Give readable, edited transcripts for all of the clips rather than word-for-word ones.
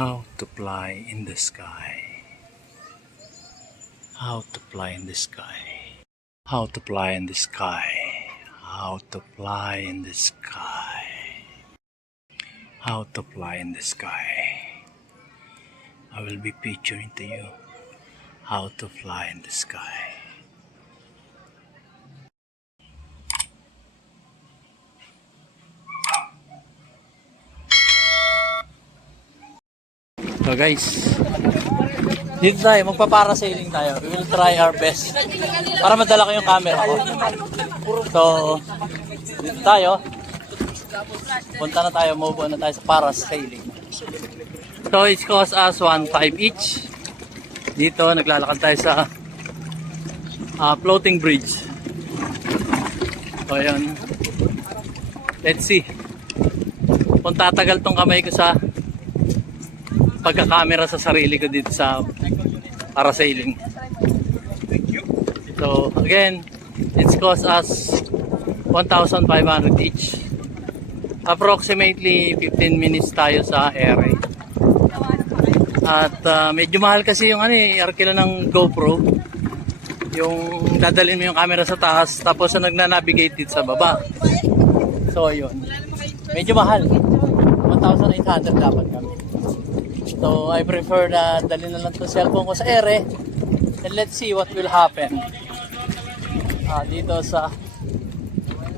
How to fly in the sky. How to fly in the sky. How to fly in the sky. How to fly in the sky. How to fly in the sky. I will be picturing to you how to fly in the sky. So guys, dito tayo, magpa-parasailing tayo. We will try our best para madala ko yung camera ko. So, dito tayo. Punta na tayo, move on na tayo sa parasailing. So, it cost us 1.5 each. Dito, naglalakad tayo sa floating bridge. So, yun. Let's see. Kung tatagal tong kamay ko sa pagkakamera sa sarili ko dito sa parasailing. So again, it's cost us 1,500 each. Approximately 15 minutes tayo sa area. At medyo mahal kasi yung arkila ng GoPro. Yung dadalhin mo yung camera sa taas tapos nagnanavigate dito sa baba. So yun. Medyo mahal. 1,800 dapat kami. So I prefer na dalhin na lang itong cellphone ko sa ere and let's see what will happen dito sa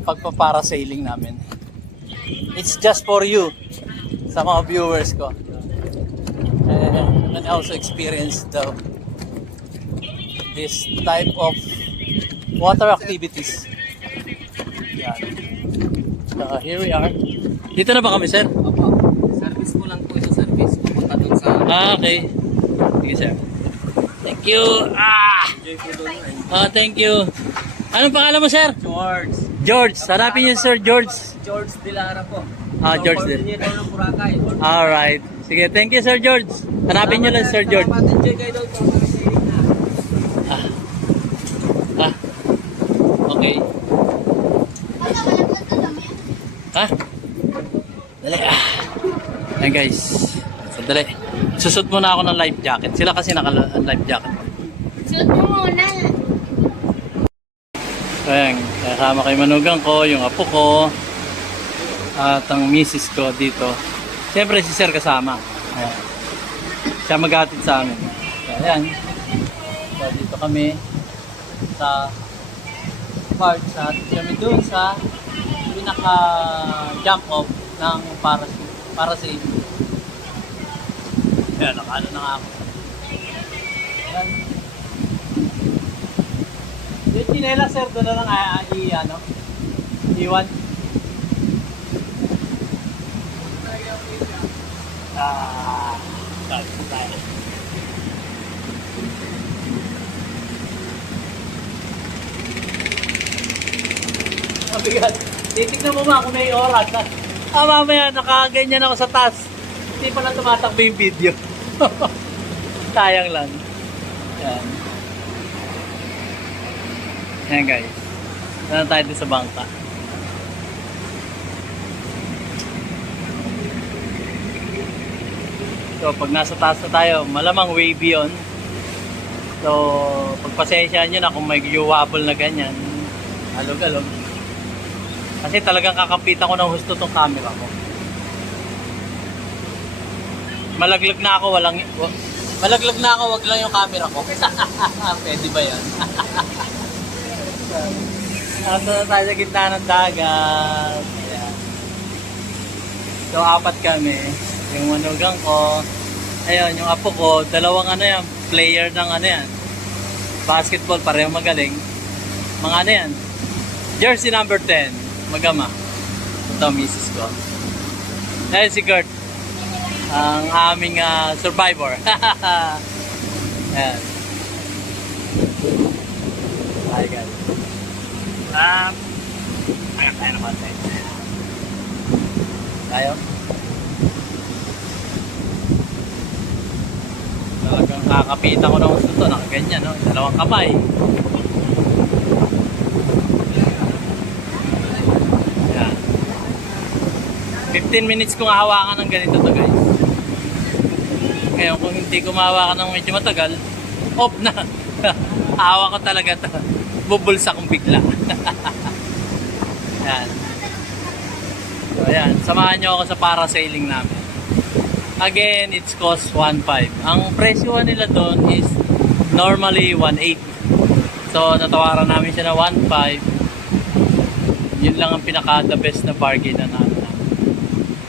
pagpaparasailing namin. It's just for you, sa mga viewers ko, and also experience this type of water activities. Yan. So here we are. Dito na ba kami, sir? Service ko lang po sa service. Pupunta dun sa... Okay. Sige, sir. Thank you. Thank you. Anong pangalan mo, sir? George. George. Hanapin niyo, sir, George. George De Lara po. George De. Coordinator ng Boracay. Alright. Sige, thank you, sir, George. Hanapin niyo lang, sir, George. Salamat. Enjoy kayo doon po. Okay. Dali. Ayan guys. Sandali. Susot muna ako ng life jacket. Sila kasi naka-life jacket. Suot mo muna. So ayan. Kasama kay manugang ko, yung apo ko, at ang misis ko dito. Siyempre si sir kasama. Ayan. Siya maghatid sa amin. So ayan. So dito kami sa park. Sa kami doon sa pinaka jump off ng parasailing. Ayan, nakano na nga ako. Ayan. Yung chinela, sir, doon na lang iwan. Tayo. Mabigat. Titignan mo ba kung may oras. Mamaya nakaganyan ako sa taas. Hindi pala tumatakbo yung video. Sayang lang. Yan. Yan guys. Saan tayo din sa bangka. So pag nasa taas na tayo, malamang wavy yun. So pagpasensyaan nyo na kung may wobble na ganyan. Alog-alog. Kasi talagang kakampitan ko ng husto tong camera ko. Malaglag na ako, wag lang yung camera ko. Pwede ba yan? Nasa na tayo sa gitna ng dagat. Ayan. So, 4 kami. Yung manugang ko. Ayun, yung apo ko. Dalawang player ng basketball, parehong magaling. Mga yan. Jersey number 10. Magama. Ito, misis ko. Ayun si Kurt. Ang aming survivor. Ayan. Hi guys. Tayo naman tayo. Tayo. Talagang kakapitan ko ng gusto to. Nakaganyan, no? Dalawang kamay. 15 minutes kong hawakan ng ganito to guys. Ngayon, kung hindi kumawa ka ng medyo matagal, off na. Awa ko talaga to. Bubulsa kong bigla. Yan. So, yan. Samahan nyo ako sa parasailing namin. Again, it's cost 1.5. Ang presyo nila doon is normally 1.8. So, natawaran namin siya na 1.5. Yun lang ang pinaka the best na bargain na namin.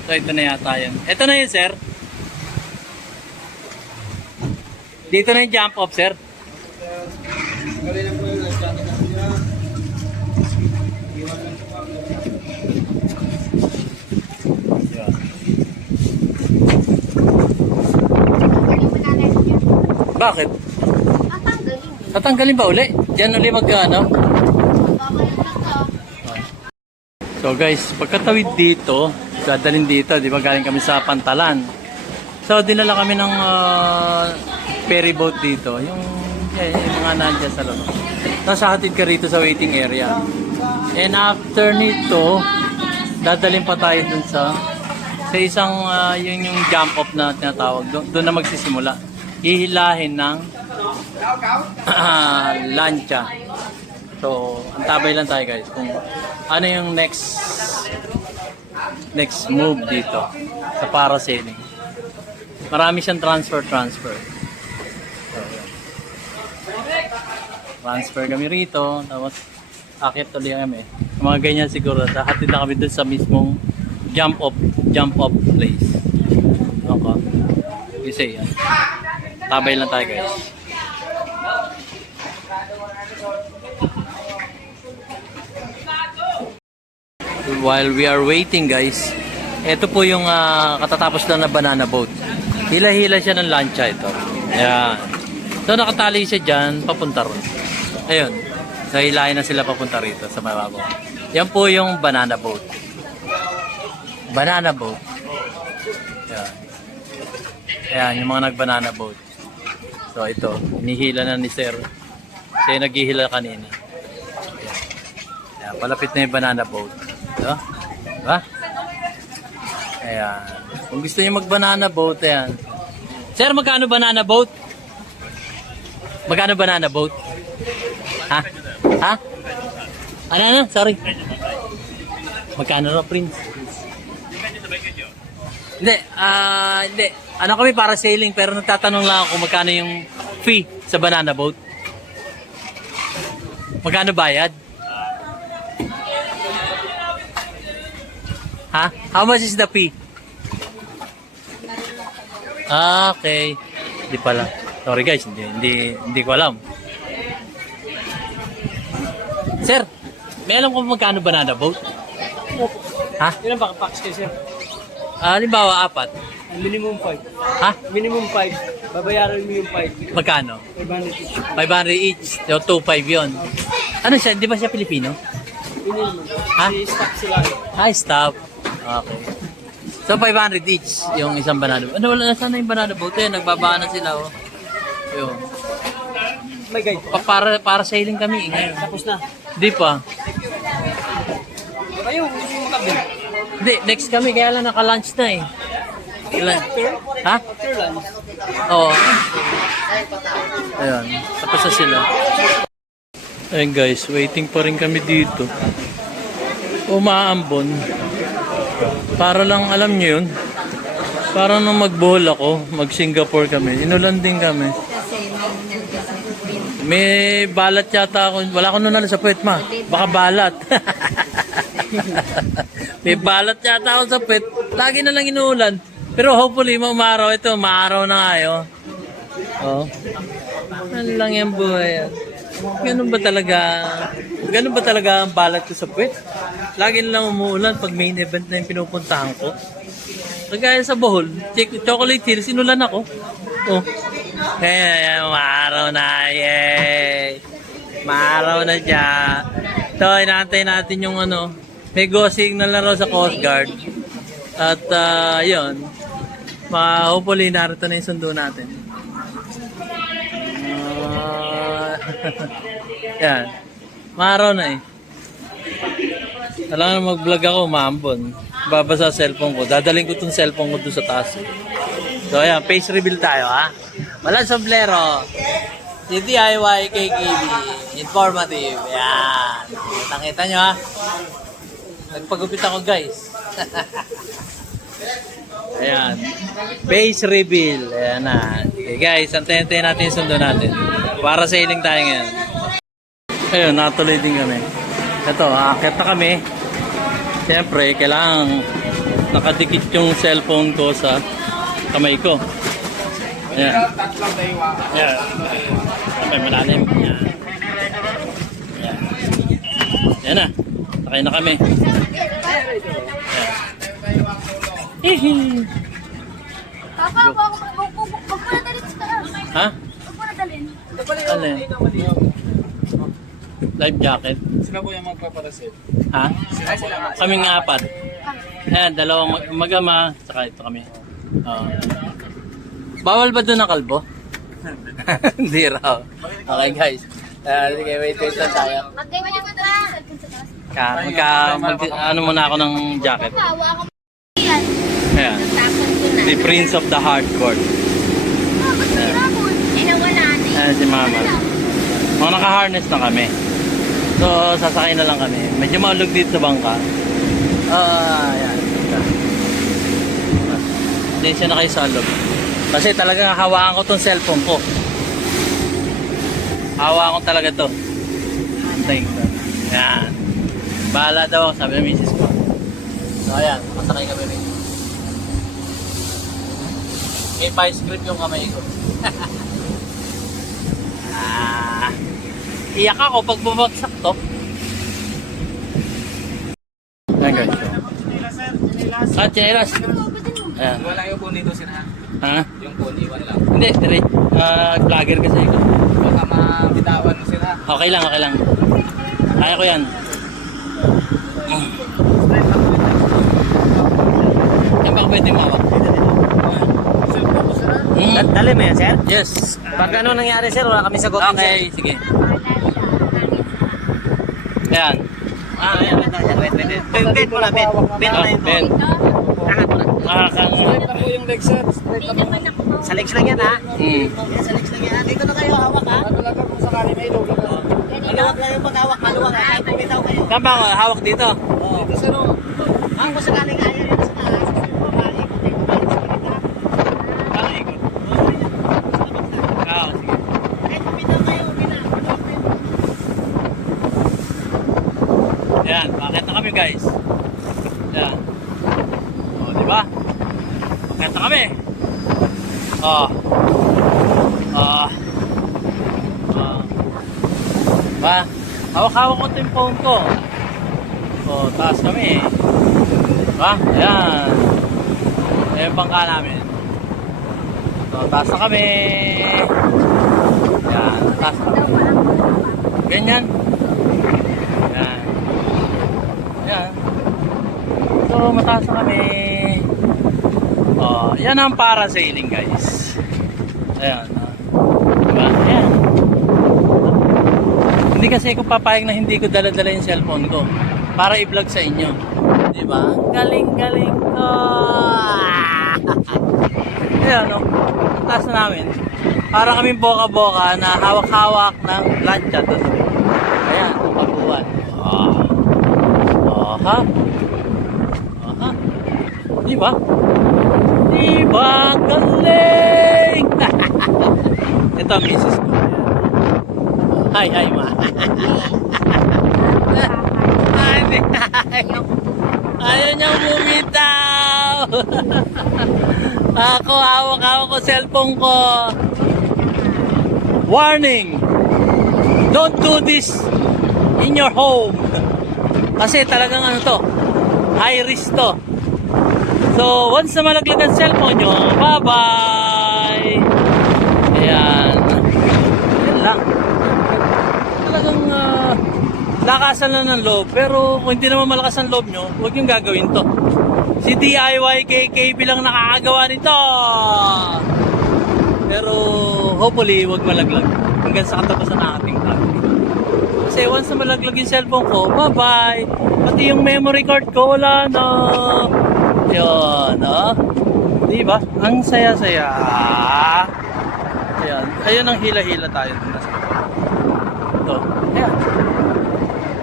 So, ito na yata yun. Ito na yun, sir. Dito na yung jump off, sir. Bakit? Tatanggalin. Tatanggalin ba uli? Diyan uli mag-ano? Babalik na to. So guys, pagkatawid dito, dadalhin dito, di ba galing kami sa Pantalan. So dinala kami ng ferry boat dito, yung mga nandiyan sa loob. Tapos hatid ka rito sa waiting area. And after nito, dadalhin pa tayo dun sa isang yung jump off na tinatawag. Doon na magsisimula. Hihilahin ng lancha. So, antabay lang tayo guys kung ano yung next move dito sa parasailing. Marami siyang transfer. So, transfer kami rito, tapos akit ulit kami. Mga ganyan siguro, hatid na kami dun sa mismong jump off place. Okay. Kasi yan. Tabay lang tayo guys. While we are waiting guys, ito po yung katatapos lang na banana boat. Hila-hila siya ng lancha ito. Ayan. So nakatali siya dyan, papunta ron. Ayun. So hilahin na sila papunta rito sa mababaw. Yan po yung banana boat. Banana boat. Ayan. Ayan, yung mga nag-banana boat. So ito, hinihila na ni Sir. Siya yung naghihila kanina. Ayan, palapit na yung banana boat. Ito. Diba? Ayan. Kung gusto niyo mag-banana boat, ayan. Sir, magkano banana boat? Magkano banana boat? Ha? Ha? Ano? Sorry. Magkano na, Prince? Hindi, hindi. Ano kami para sailing pero nagtatanong lang ako magkano yung fee sa banana boat. Magkano bayad? Ha? How much is the fee? Okay. Hindi pala. Sorry guys, hindi ko alam. Sir, may alam ko magkano banana boat? Ha? Ilan ba kapaks kayo, sir? Halimbawa, 4. Minimum 5. Ha? Minimum 5. Babayaran mo yung 5. Magkano? 500 each. 500 each. So, 2.5 yun. Ano siya? Di ba siya Pilipino? Minimum. Ha? I-stop sila. Hi, stop. Okay. So, 500 each yung isang banana boat. Ano, wala na sana yung banana boat. Ayun, nagbabaan na sila. Oh. Ayun. May guide. Para sailing kami ngayon. Tapos na. Di pa. Kayo, hindi mo makabit. Hindi, next kami. Kaya lang naka-lunch na eh. Ha? After lunch. Oo. Ayun. Tapos na sila. Ayun guys, waiting pa rin kami dito. Umaambon. Para lang, alam nyo yun, para nung mag-bohol ako, mag-Singapore kami, inulan din kami. May balat yata ako, wala ko nun sa puwet ma, baka balat. May balat yata ako sa puwet, lagi na lang inuulan. Pero hopefully, maaraw ito, maaraw na nga yun. Oh. Ano lang yung buhay. Ganun ba talaga ang balat ko sa puwet? Lagi na lang umuulan pag main event na yung pinupuntahan ko. Kagaya sa Bohol, Chocolate Hills, inulan ako. Oh. Kaya, maaraw na, yay! Maaraw na siya. So, inaantay natin yung may go signal na raw sa Coast Guard. At, yun. Hopefully, narito na yung sundo natin. Yan. Maaraw na eh. Alam na mag-vlog ako, maambon. Babasa sa cellphone ko. Dadaling ko itong cellphone ko doon sa taas. So ayan, face reveal tayo ha. Walang sombrero. Si DIY KKB. Informative. Ayan. Nakita nyo ha. Nagpagupit ako guys. Ayan. Face reveal. Ayan na. Okay guys, antayin natin yung sundo natin. Para sailing tayo ngayon. Ayun, natuloy din kami. Ito, aakyat na kami. Siyempre, kailangan nakadikit yung cellphone ko sa kamay ko. Ayan. Ayan. Sabay malalim. Ayan. Ayan. Ayan na. Sakay na kami. Hihi. Papa, wag mo na dalhin sa taas. Ha? Wag mo na dalhin. Alin? Life jacket. Sila po yung magpaparasil. Ha? Kaming apat. Ayan, dalawang mag-ama. Saka ito kami. Oo. Bawal ba doon ang kalbo? Hindi raw. Okay guys. Sige, wait lang tayo. Magkaya mo na cellphone sa taas. Ano muna ako ng jacket. Hawa ako yan. Ayan. Tapos ko na. The Prince of the Hardcore. Ba't tinapon? Eh, nawala na eh. Ayan si Mama. Mga naka-harness na kami. So, sasakay na lang kami. Medyo maulog dito sa bangka. Ayan. Attention na kayo sa loob. Kasi talagang hawakan ko tong cellphone ko. Hawakan ko talaga to. Ayan. Bahala daw, sabi ng misis ko. So, ayan. Masakay kami rin. May vice grip yung kamay ko. Iyak ako pag bumagsak to. Ayan guys. Chinelas. Ayan. Wala yung phone dito sila. Ha? Yung phone, iwan lang. Hindi, direct. Vlogger kasi ako. Baka mabitawan mo sila. Okay lang, okay lang. Kaya ko yan. Yan ba pwede mawak? Dali mo yan, sir? Yes. Pag ano nangyari, sir, wala kami sagutin, sir. Okay, sige. Ayan. Ayan, wait. Bend mo na, bend. Bend mo na yung Ben. Angat mo na. Straight lang po yung legs, sir. Straight lang po. Sa legs lang yan, ha? Mm. Sa legs lang yan. Dito na kayo, hawak, ha? Talaga kung sakali may ilog na. Maluwag lang yung paghawak, maluwag, ha? Kahit bumitaw kayo. Saan ba ako? Hawak dito? Dito, sir, oh. Kung sakaling ayaw yun sa taas, ikot sa gitna. Ah, ikot. Ah, sige. Kahit bumitaw kayo, Ayan, bakit na kami guys? Ayan. O, di ba? Bakit na kami? O. Ba? Hawak-hawak ko ito yung phone ko. O, taas kami. Ba? Ayan. Ayan yung bangka namin. So, taas na kami. Ayan, taas na kami. Ganyan. Ayan. Ayan. So, mataas na kami. Oh, yan ang parasailing, guys. Ayan. Diba? Ayan. Hindi kasi ako papayag na hindi ko dala-dala yung cellphone ko para i-vlog sa inyo. Diba? Galing-galing ko. Ayan, no? Ang taas na namin. Para kaming boka-boka na hawak-hawak ng plancha. Ayan, ang pagbuwan. Aha. Aha. Diba? Diba? Galing! Ito ang misis ko. Hi, ma. Ayaw niyang bumitaw. Ako, hawak-hawak ko cellphone ko. Warning! Don't do this in your home. Kasi talagang ano to, high risk to. So, once na malaglag ang cellphone nyo, bye-bye! Ayan. Yan lang. Talagang lakasan lang ng loob. Pero kung hindi naman malakas ang loob nyo, huwag yung gagawin to. Si DIY KKB lang nakakagawa nito. Pero hopefully, huwag malaglag. Hanggang sa katapusan ng ating vlog. Kasi once na malaglag yung cellphone ko, bye-bye! Pati yung memory card ko, wala na. Yun, no? Di ba? Ang saya-saya. Ayan. Ayun ang hila-hila tayo. Ito. Ayan.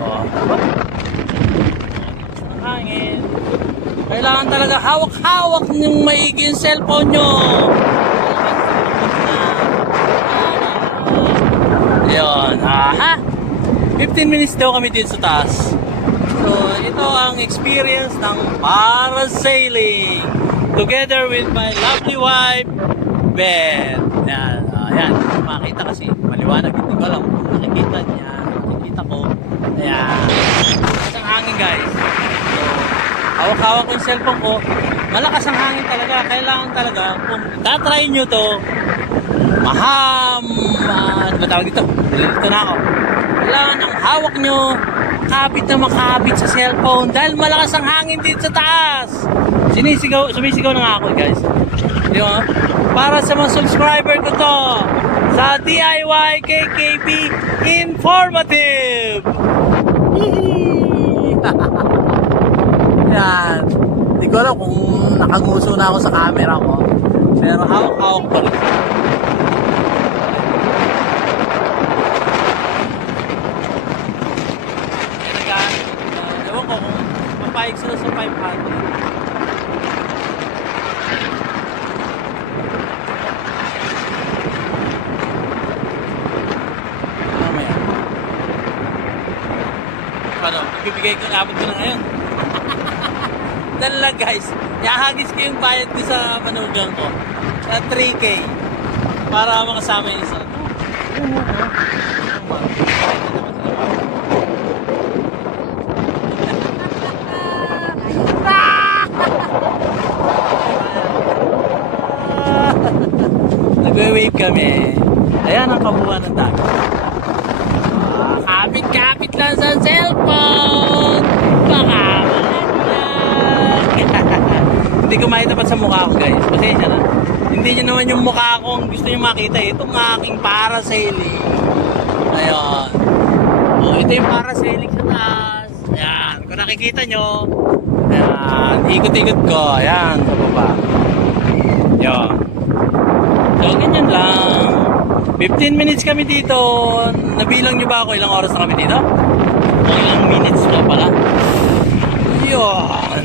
Oh, diba? Ang hangin. Kailangan talaga hawak-hawak yung maigi yung cellphone nyo. Ayan. Aha. 15 minutes daw kami dito sa taas. So, ito ang experience ng parasailing together with my lovely wife, Beth. Yan, ayan, makita kasi maliwanag, hindi ko alam kung nakikita niya, nakikita ko. Ayan, isang hangin guys. So, hawak-hawak ko yung cellphone ko, malakas ang hangin talaga, kailangan talaga, kung tatry nyo to, ano ba tawag dito? Dito na ako. Kailangan ang hawak nyo, kapit na makapit sa cellphone dahil malakas ang hangin dito sa taas. Sumisigaw na nga ako guys. Di ba? Para sa mga subscriber ko to sa DIY KKB Informative. Yan. Hindi ko alam kung nakanguso na ako sa camera ko. Pero hawak-hawak pa rin. Ewan ko kung mapahig sila sa 500. Mamaya. Paano? Ibibigay ko, abot ko na ngayon. Dala guys, ihahagis ko yung bayad ko sa manugang ko. Sa 3K. Para makasama yung isa. Nagwe-wave kami. Ayan ang kabuuan ng dagat. Kapit-kapit lang sa cellphone. Baka hindi ko makitapat sa mukha ko guys. Pasensya na. Hindi nyo naman yung mukha ko ang gusto nyo makita. Itong aking parasailing. Ayan. O, ito yung parasailing sa taas. Ayan. Kung nakikita nyo. Ayan. Ikot-ikot ko. Ayan. Sa baba. Ayan. So, ganyan lang. 15 minutes kami dito. Nabilang nyo ba ako ilang oras na kami dito? O ilang minutes na pala? Yun.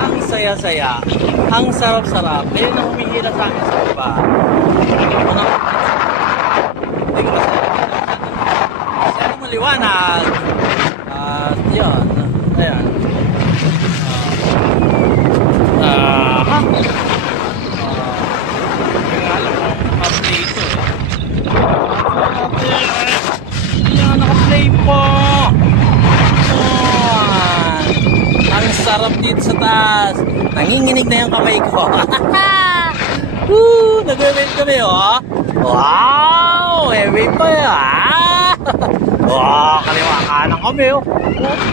Ang saya-saya. Ang sarap-sarap. Ayun ang humihila sa amin sa baba. Hindi ko masyadong maliwanag. At yun. Ayan. Naka-play po. Ang sarap dito sa taas. Nanginginig na yung kamay ko. Woo! Nag-wave kami, oh. Wow! Wave pa yun, ah! Wow! Kaliwa kanan kami, oh.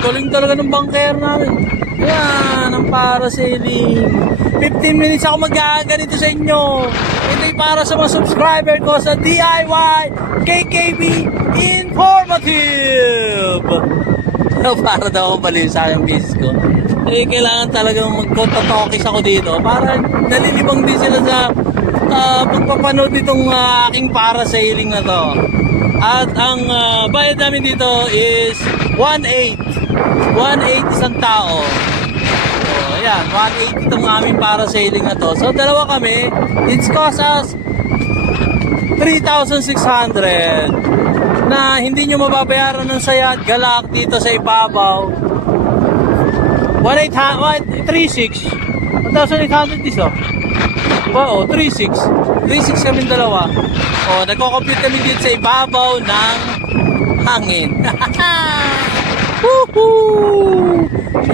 Galing talaga ng bangker namin. Yan, ang parasailing. 15 minutes ako mag-aaganito sa inyo. Ito'y para sa mga subscriber ko sa DIY KKB Informative. Para daw akong baliw sa aking business ko. Eh, kailangan talagang magkontatokis ako dito para nalilibang din sila sa pagpapanood nitong aking parasailing na to. At ang bayad namin dito is 1.8. 1.8 isang tao. So, ayan, 1.8 itong aming parasailing na to. So, dalawa kami. It's cost us 3,600 na hindi nyo mababayaran ng saya at galak dito sa ibabaw. 1,836 1,800 is oh. Diba? O, 3,600 3,600 kami dalawa. O, nagko-compute kami dito sa ibabaw ng hangin. Woohoo!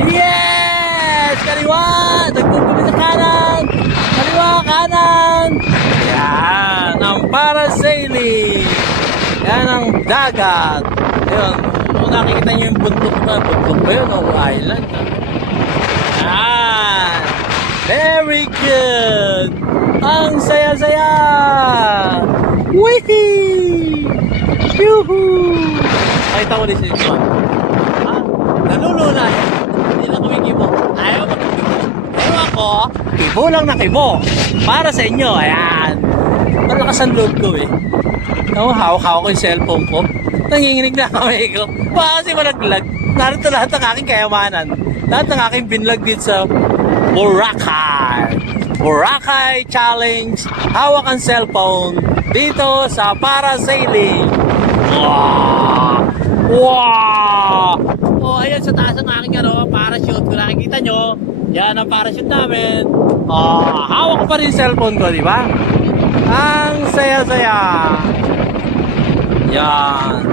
Yes! Kaliwa! Nagpupunta sa kanan! Kaliwa, kanan! Yan! Ang parasailing! Yan ang dagat! Ayun, kung nakikita nyo yung bundok na, bundok ba yun o island? Yan! Very good! Ang saya-saya! Wihee! Yuhuu! Nakita ko din sa inyo. Ha? Nalulula yan. Hindi lang kumikimo. Ayaw magkikimo. Pero ako ko, ibulang na kimo. Para sa inyo, ayan. Malakas ang loob ko eh. Hawak-hawak ko yung cellphone ko. Nanginginig na kami ko. Baka kasi malaglag. Narito lahat ng aking kayamanan. Lahat ng aking binlag dito sa Boracay. Boracay Challenge. Hawak ang cellphone dito sa parasailing. Wow! Wow! Oh, ayan sa taas ng aking parachute. Kung nakikita nyo, yan ang parachute namin. Oh, hawak ko pa rin yung cellphone ko, di ba? Ang saya-saya. Yan.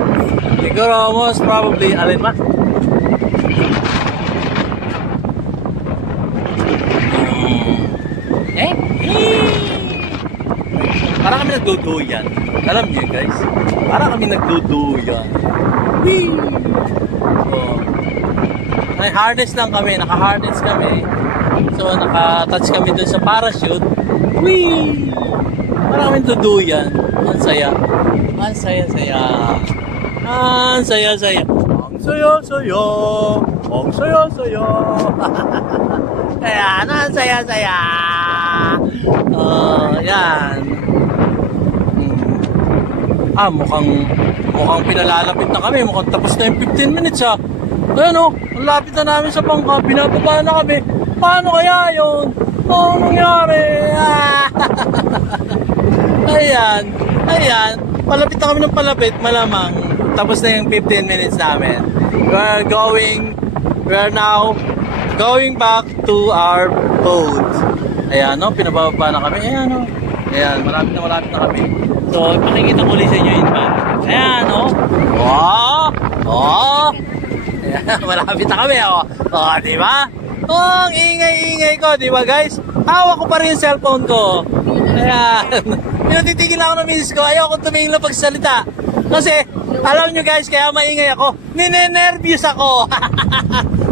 Siguro most probably, alin ba? Eh? Para kami nagduduyan. Alam niyo guys, para kami nagduduyan. Whee! Oh. May harness lang kami, naka-harness kami. So naka-touch kami dun sa parachute. Whee! Para kami duduyan. Ang saya. Ang saya-saya. Ang saya-saya. Ang saya-saya. Ang saya-saya. Ayan, ang saya-saya. Yan. Mukhang pinalalapit na kami. Mukhang tapos na yung 15 minutes ha. Ayan o, ang lapit na namin sa bangka. Binababa na kami. Paano kaya yun? Ano nangyari? Ayan. Palapit na kami ng palapit. Malamang. Tapos na yung 15 minutes namin. We are now going back to our boat. Ayan o, pinababa na kami. Ayan o. Ayan, malapit na kami. So, pakikita ko ulit sa inyo yun ba? Ayan o. Ayan, malapit na kami o. Di ba? Ang ingay-ingay ko, di ba guys? Hawak ko pa rin yung cellphone ko. Ayan. Pinatitigil ako ng misis ko. Ayaw ko tumingin lang pagsalita. Kasi, alam nyo guys, kaya maingay ako. Ninenervyos ako.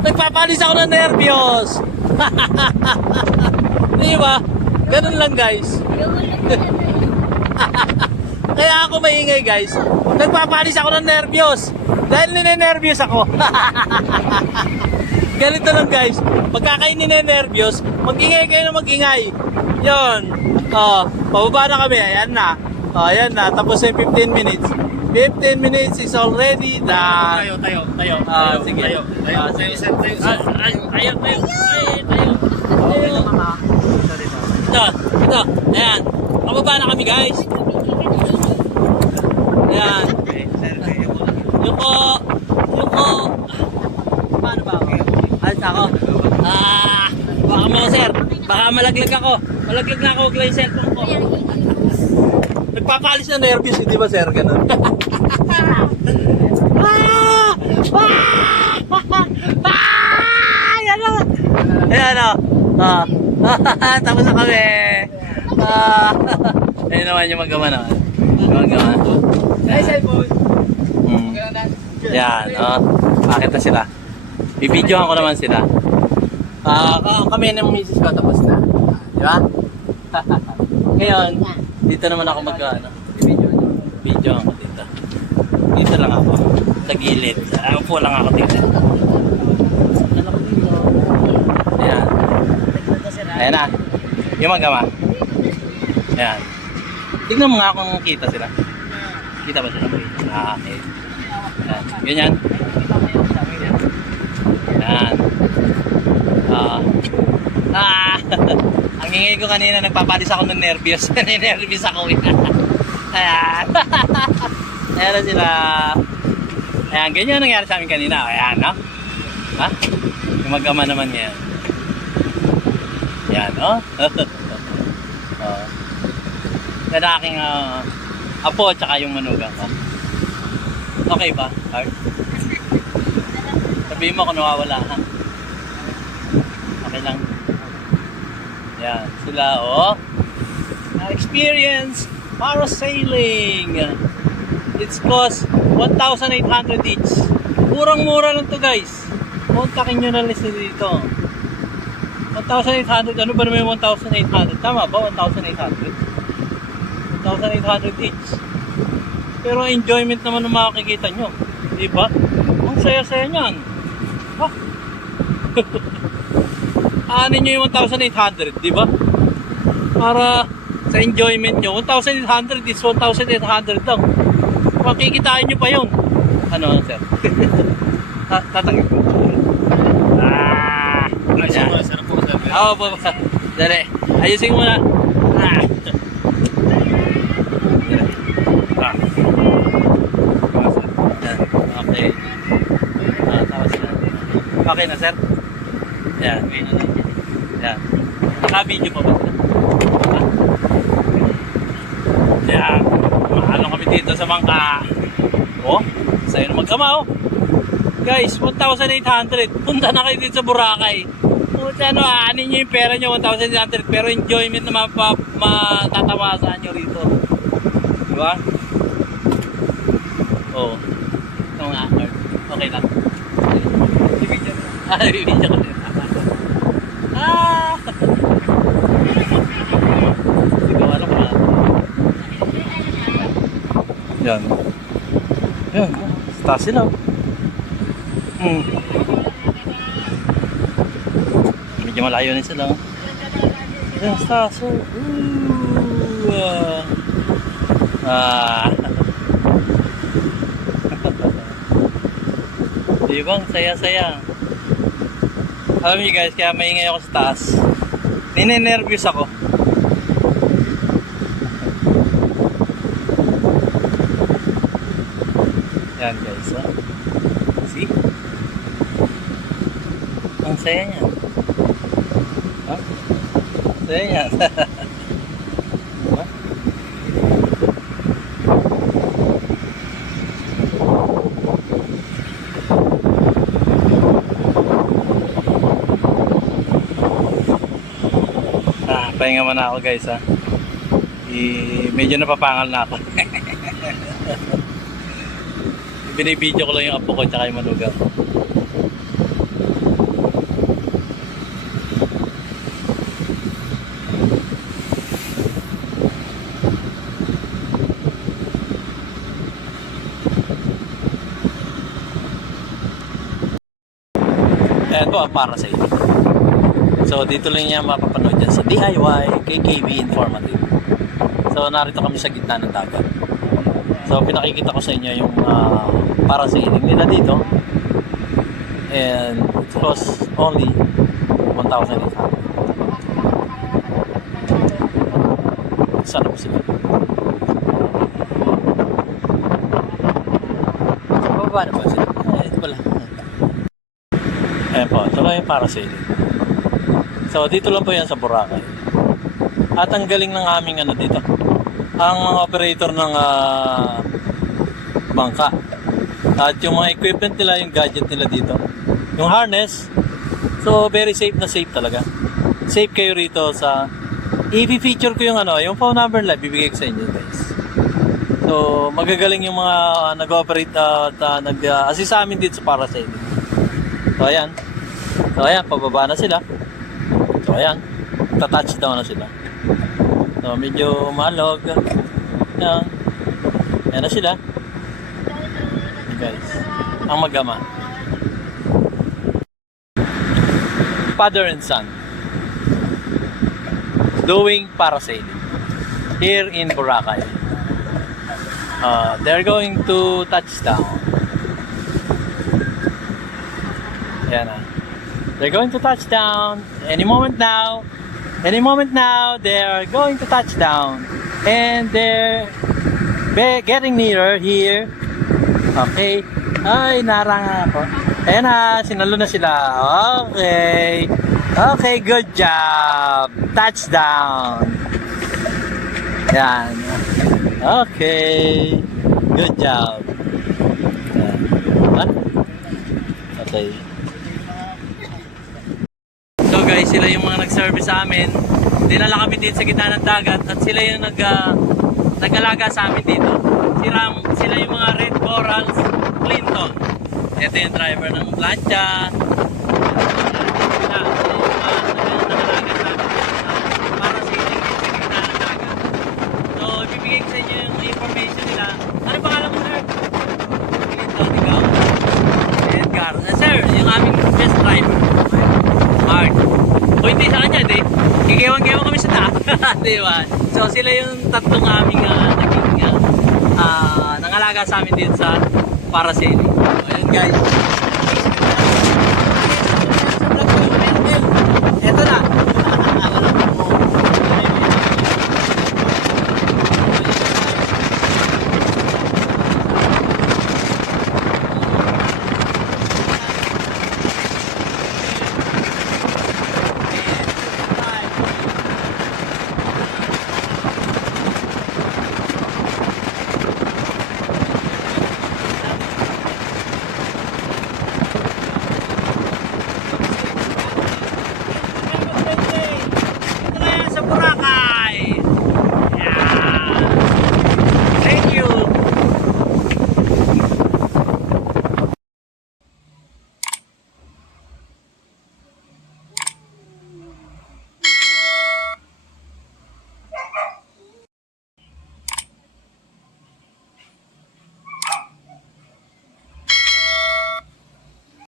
Nagpapalis ako ng nervyos. Di ba? Ganun lang guys. Kaya ako maingay guys. Nagpapalis ako ng nervyos. Dahil ninenervyos ako. Ganito lang guys. Pagka kayo ninenervyos, mag-ingay kayo na mag-ingay. Yun. Pababa na kami. Ayan na. Ayan na. Tapos yung 15 minutes. 15 minutes is already done. Tayo. Sige. Tayo. Ito. Ayan. Pababa na kami guys. Ayan. Yuko. Paano ba ako? Alis ako. Baka mo sir. Baka malaglag ako. Malaglag na ako. Huwag lang yung cellphone ko. Nagpapalis na nervous. Hindi ba sir? Ganun. Ayan o. Tapos na kami. Ayun naman yung magawa naman. Ay, cellphone. Yan, bakit na sila? Bibidyohan ko naman sila. Kami ng misis ko tapos na. Di ba? Ngayon, dito naman ako bibidyohan ko dito. Dito lang ako. Sa gilid. Upo lang ako dito. Ayan. Ayan na. Yung magama. Ayan. Tignan mo nga kung kita sila. Kita ba sila? Okay. Ayan. Ganyan. Ayan. Ang ingay ko kanina, nagpapalis ako ng nervyos. Nervyos ako. Ayan. Ayan na sila. Ayan, ganyan ang nangyari sa amin kanina. Ayan, no? Ha? Yung magama naman yan. Ayan, no? Yan ang aking apo at saka yung manugang ko. Okay ba, Heart? Sabihin mo kung nawawala, ha? Okay lang. Yan, sila, experience parasailing. It's cost 1,800 each. Murang-mura lang to guys. Kontakin nyo na lista dito. 1,800, ano ba naman yung 1,800? Tama ba? 1,800? 1,800 each. Pero enjoyment naman ng makikita nyo. Diba? Ang saya-saya nyan. Aanin nyo yung 1,800, di ba? Para sa enjoyment nyo. 1,800 is 1,800 lang. Makikitain nyo pa yun. Ano, sir? Tatangin ko. Ayan. Oo, po. Dali. Ayusin mo na. Okay. Tama sila. Okay na, sir? Yan. Yan. Naka-video pa ba sila? Yan. Maano kami dito sa Bangka. Oh, sa'yo na mag-ama, oh. Guys, 1,800. Punta na kayo dito sa Boracay. Puta, ano, aanin nyo yung pera nyo, 1,800. Pero enjoyment na matatawasan nyo rito. Diba? Oo. Ito nga. Okay lang. Bibigyan ko. Bibigyan ko din. Sigaw, ano pa? Yan. Yan. Taas sila. Medyo malayo na sila. Yan, taas. Diba? Saya-saya. Alam niyo guys, kaya maingay ako sa taas. Ninenervyos ako. Yan guys, oh. See? Ang saya niya. Huh? Saya niya. Diba? Pahinga muna ako guys, ha. Medyo napapangal na ako. Binibidyo ko lang yung apo ko tsaka yung manugang. Ito ang para sa inyo. So dito lang niya mapapanood dyan sa DIY KKB Informative. So narito kami sa gitna ng dagat. So pinakikita ko sa inyo yung parasailing nila dito. And it costs only 1,800. Sana po sila. Bababa na ba sila? Ito pala. Ayan po, ito lang yung parasailing. So dito lang po yan sa Boracay. At ang galing ng aming ano dito, ang mga operator ng bangka. At yung mga equipment nila, yung gadget nila dito, yung harness, so very safe na safe talaga. Safe kayo rito sa i-feature ko yung ano, yung phone number nila, bibigay ko sa inyo guys. So magagaling yung mga nag-operate at nag-assist sa amin dito sa parasailing. So ayan. So ayan, pababa na sila. So ayan, touchdown na sila. So medyo malog. Ayan. Ayan na sila. Guys, ang mag-ama. Father and son doing parasailing here in Boracay. They're going to touch down. Ayan na. They're going to touch down any moment now. Any moment now, they are going to touch down. And they're getting nearer here. Okay. Ay, naranga ako. Ayan na, sinalo na sila. Okay. Okay, good job. Touchdown. Yan. Okay. Good job. Yan. Okay. So guys, sila yung mga nag-service sa amin. Dinala kami dito sa gitna ng dagat at sila yung nag-alaga sa amin dito. Sila yung mga Red Corals Clinton. Ito yung driver ng plancha. Sila yung mga nag-alaga sa amin para sa gitna ng dagat. So ibibigay ko sa inyo yung information nila. Ano pangalan mo, sir? Clinton, ikaw? Edgar. Sir, yung aming best driver. Mark. yan eh. Kikiwan-kiwan kami sa taas. Di ba? So sila yung tatlong aming naging nangalaga sa amin dito sa parasailing. So, ayun guys.